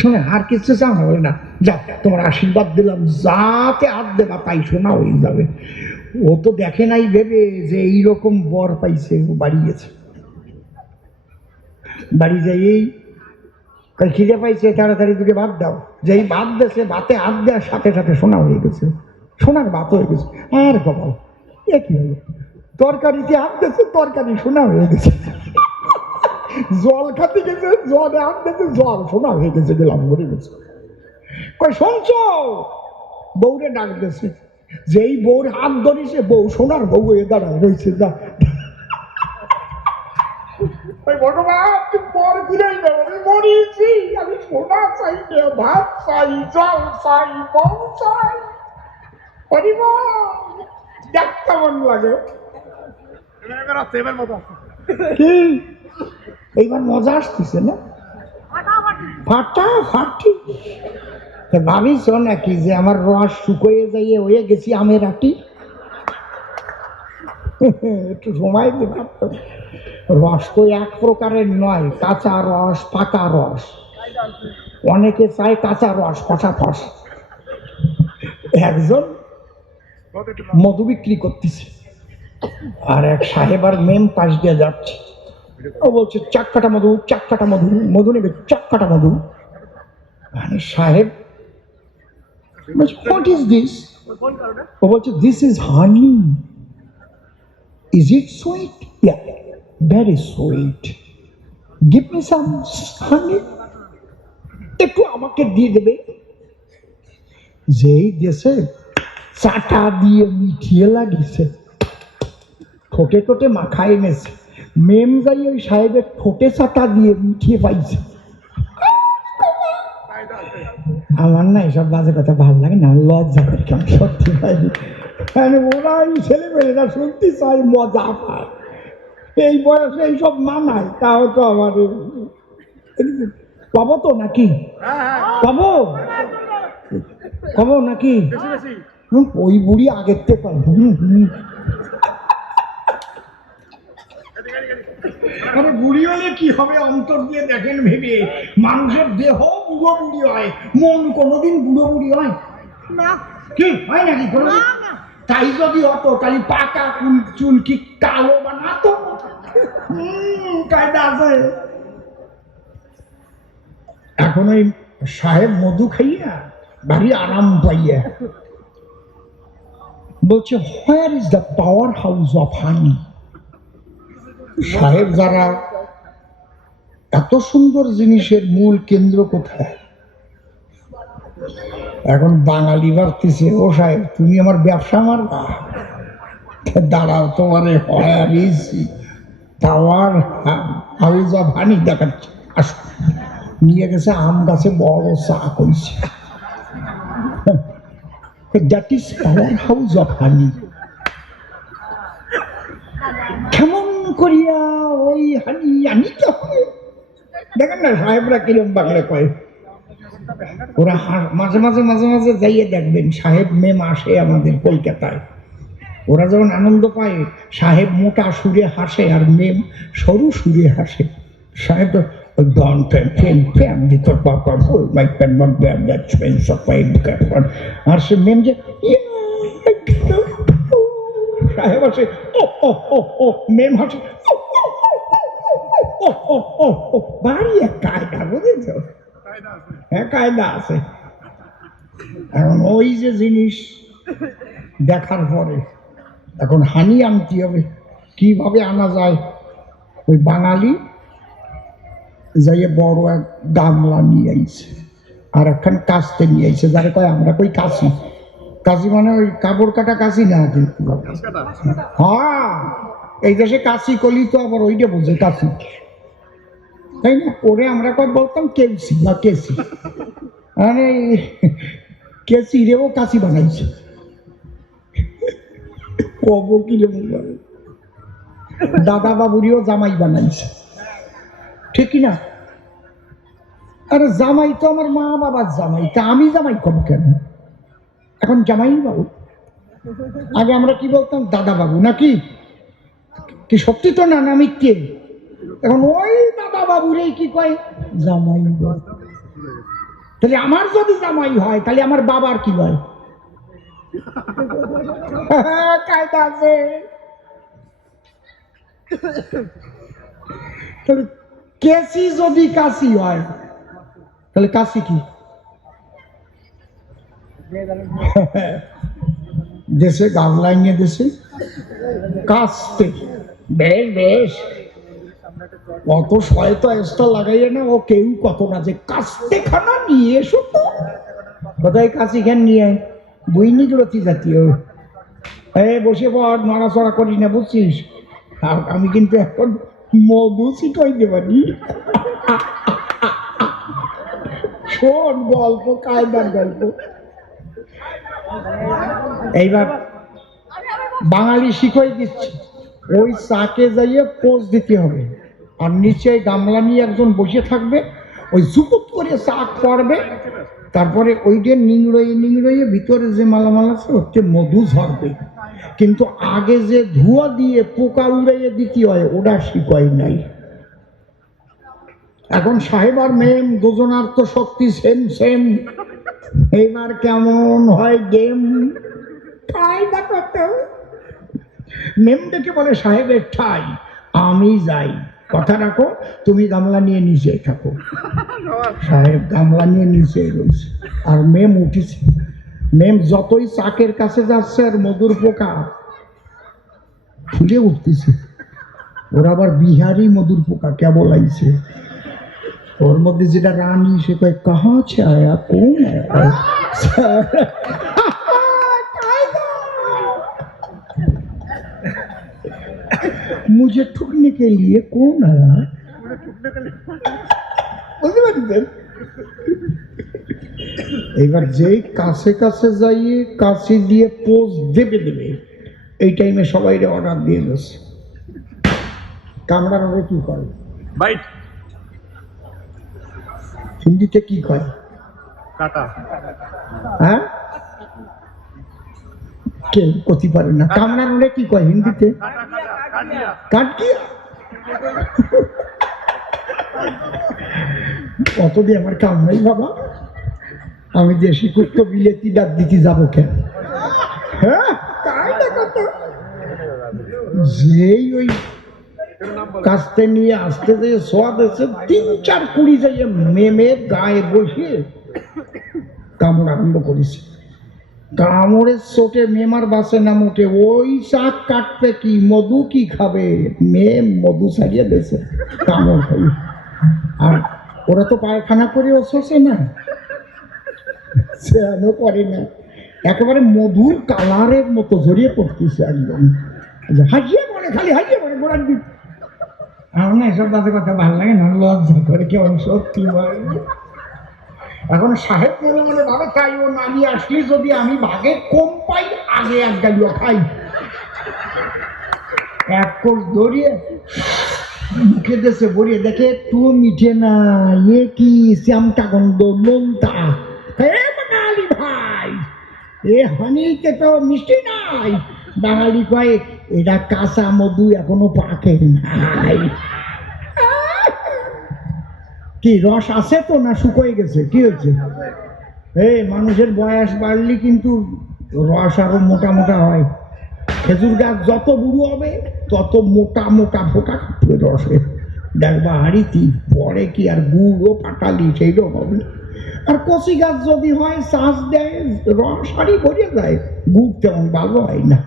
শোনে, আর কিছু চাও হবে না। যাও তোমার আশীর্বাদ দিলাম যাতে হাত দেবা তাই শোনা হয়ে যাবে। ও তো দেখে নাই ভেবে যে এইরকম বর পাইছে, ও বাড়ি গেছে। বাড়ি যাই কই খিদে পাইছে, তাড়াতাড়ি দুকে ভাত দাও। যেই ভাত দেছে, ভাতে হাত দেওয়ার সাথে সাথে সোনা হয়ে গেছে। সোনার ভাত হয়ে গেছে। আর কপাল, এ কি হলো? তরকারিতে হাত দিয়েছে তরকারি সোনা হয়ে গেছে। জল খাতে গেছে জলে হাত দিয়েছে জল সোনা হয়ে গেছে গেলাম মরে গেছে। কই শুনছ? বউরে ডাক দিয়েছে যেই বউর হাত ধরেছে বউ সোনার বউ হয়ে দাঁড়ায় রয়েছে যা। আমি সোনা চাই ভাত চাই জল চাই বউ চাই। কেমন লাগে। কি? এইবার মজা আসতেছে না? ফাটা, ফাটি। ভাবিস নাকি যে আমার রস শুকোয়ে যাইয়ে হয়ে গেছি আমের আটি? একটু সময় দিতে রস তো এক প্রকারের নয়, কাঁচা রস, পাকা রস। অনেকে চায় কাঁচা রস ফসা ফস। একজন মধু বিক্রি করতেছে। আর এক সাহেব আর মেম পাশ দিয়ে যাচ্ছে। ও বলছে, চাক্কাটা মধু চাক্কাটা মধু মধু নেবে, চাক্কাটা মধু। মানে সাহেব হোয়াট ইজ দিস ও বলছে this is honey is it sweet yeah very sweet give me some honey একটু আমাকে দিয়ে দেবে। যেই দেশে চাটা দিয়ে মিঠিয়ে লাগিয়েছে, ঠোঁটে ঠোঁটে মাখায় এনেছে। মেম যাই ওই সাহেবের ঠোঁটে চাটা দিয়ে মিঠিয়ে পাইছে। আমার না এসব বাজে কথা ভালো লাগে না লজ্জা করি কেমন সত্যি ভাই। মানে ওরা এই ছেলেমেয়েরা শুনতে চাই মজা পায় এই বয়সে এইসব মানায় তাও তো আমার পাবো তো নাকি? পাবো? পাবো নাকি? ওই বুড়ি আগের থেকে পাই মানে বুড়ি হলে কি হবে? অন্তর দিয়ে দেখেন ভেবে। মানুষের দেহ বুড়ো বুড়ি হয়। মন কোনোদিন বুড়ো বুড়ি হয়? না। কি? হয় নাকি কোনো তাই যদি হতো তাহলে পাকা চুল চুল কি কালো বানাতো কায়দা আছে। এখন ওই সাহেব মধু খাইয়া ভারী আরাম পাইয়া। বলছে where is the power house of honey সাহেব যারা, এত সুন্দর জিনিসের মূল কেন্দ্র কোথায়? এখন বাঙালি ভাবতেছে, ও সাহেব, তুমি আমার ব্যবসা মারবা? দাঁড়াও তোমারে where is the power house of honey দেখাচ্ছে, আসো। নিয়ে গেছে আম গাছে বড় চা কইছে। That is power house of honey কেমন করিয়া ওই দেখেন না সাহেবরা কিরম বাংলা কয়। ওরা মাঝে মাঝে মাঝে মাঝে যাইয়ে দেখবেন সাহেব মেম আসে আমাদের কলকাতায়। ওরা যখন আনন্দ পায় সাহেব মোটা সুরে হাসে আর মেম সরু সুরে হাসে। সাহেব ডন ফ্যান ফ্যান ফ্যান ভিতর বাবা বল my pan not bad that ক্যাপন আর সে মেম যে "ইয়া, সাহেব আসে ও ও ও ও মেম হাসে হ্যাঁ এখন ওই যে জিনিস দেখার পরে এখন হানি আনতে হবে কীভাবে আনা যায় ওই বাঙালি যাইয়ে বড় এক গামলা নিয়ে আইছে আর একখান কাস্তে নিয়ে আইছে যারে কয় আমরা কই কাশি কাশি মানে ওই কাপড় কাটা কাশি না কিন্তু হ্যাঁ এই দেশে কাশি কলি তো আবার ওইটা বোঝে, কাশি। তাই না? ওরে আমরা কয় বলতাম কেসি বা কেসি। মানে কেসি রেও কাশি বানাইছে। কব কিলো দাদা বাবুরিও জামাই বানাইছে। ঠিক না? আরে জামাই তো আমার মা বাবার জামাই, তা আমি জামাই কম কেন? এখন জামাই বাবু আগে আমরা কি বলতাম দাদা বাবু নাকি? কি সত্যি তো না না কে? এখন ওই দাদা বাবুরে কি কয়? জামাই তাহলে আমার যদি জামাই হয়, তাহলে আমার বাবার কি হয়? তাহলে কেসি যদি কাশি হয়, তাহলে কাশি কি? দেশে গামলাইনে দেশে কাস্তে। বেশ বেশ। অত শয়তা এসটা লাগাইয়ে না ও কেউ কত না যে কাস্তে খানা নিয়ে এসো তো। কোথায় কাশি খান নিয়ে আয়? বইনি গ্রথি জাতীয়। এ বসে পর নড়াচড়া করি না বুঝছিস? আর আমি কিন্তু এখন মধু শিখাই দেবানি। শোন গল্প কায়দার গল্প। এইবার বাঙালি শিখাই দিচ্ছে। ওই চাকে যাইয়ে পোজ দিতে হবে। আর নিচে গামলা নিয়ে একজন বসে থাকবে, ওই জুকুত করে চাক পড়বে। তারপরে ওইটা নিংড়ইয়ে নিংড়ইয়ে ভিতরে যে মালামাল আছে হচ্ছে মধু ঝরবে। কিন্তু আগে যে ধোঁয়া দিয়ে পোকা উড়াইয়ে দিতে হয় ওটা শিখাই নাই। এখন সাহেব আর মেম, দুজনার তো শক্তি সেম সেম এইবার কেমন হয় গেম ঠাই দেখো তো। মেম দেখে বলে সাহেবের ঠাই আমি যাই। কথা রাখো তুমি গামলা নিয়ে নিচে থাকো। সাহেব গামলা নিয়ে নিচে রয়েছে। আর মেম উঠেছে। মেম যতই চাকের কাছে যাচ্ছে আর মধুর পোকা ফুলে উঠতেছে। ওর আবার বিহারি মধুর পোকা কেবল আইছে। ওর মধ্যে যেটা রানী, সে কয়, কাহা আয়া? কোন মুঝে ঠুকনে কে লিয়ে কোন বুঝতে পারছেন? এবার যেই কাছে কাছে যাইয়ে কাছে দিয়ে পোজ দেবে দেবে, এই টাইমে সবাই অর্ডার দিয়ে দিচ্ছে কামড়ানোর কি করে? বাইট হিন্দিতে কি কয় কাটা। হ্যাঁ? করতে পারে না। কি কয় হিন্দিতে? কাটা কাটা কাটিয়া। কাট কি অত দিয়ে আমার কাম নাই বাবা। আমি দেশি কুত্ত বিলেতি ডাক দিতে যাব কেন? হ্যাঁ? তাই না যেই ওই কাস্তে নিয়ে আসতে যেয়ে সোয়াদ এসে তিন চার কুড়ি যাইয়ে মেমের গায়ে বসে কামড় আরম্ভ করেছে। কামড়ের চোটে মেমার বাসে না মোটে ওই শাক কাটতে কি মধু কি খাবে? মেয়ে মধু ছাড়িয়ে দিয়েছে কামড় খাই আর ওরা তো পায়খানা করে ওসে না সেও করে না। একেবারে মধুর কালারের মতো জড়িয়ে পড়তেছে একদম। যে হাসিয়ে পড়ে খালি হাসিয়ে পড়ে গোড়ার দিক আমার এসব বাজে কথা ভালো লাগে না, লজ্জা করে কেমন সত্যি বলে। এখন সাহেব মনে মনে ভাবে তাই ও নামি আসলে যদি আমি ভাগে কম পাই, আগে এক গালিও খাই। এক কোষ দৌড়িয়ে মুখে দেশে ভরিয়ে দেখে একটু মিঠে না, এ কি শ্যামটা গন্ধ হে বাঙালি ভাই, এ হানিতে তো মিষ্টি নাই। বাঙালি কয় এটা কাঁচা মধু এখনও পাকে নাই। কি, রস আছে তো না শুকোয় গেছে? কি হয়েছে? এই, মানুষের বয়স বাড়লে কিন্তু রস আরও মোটা মোটা হয়। খেজুর গাছ যত বুড়ো হবে, তত মোটা মোটা ফোটা কাটবে রসে। দেখবা হাড়িতি পরে কি আর গুড়ও পাটালি সেইরকম হবে? আর কচি গাছ যদি হয়, শ্বাস দেয়, রস হাড়ি ভরে যায়, গুড় তেমন ভালো হয় না।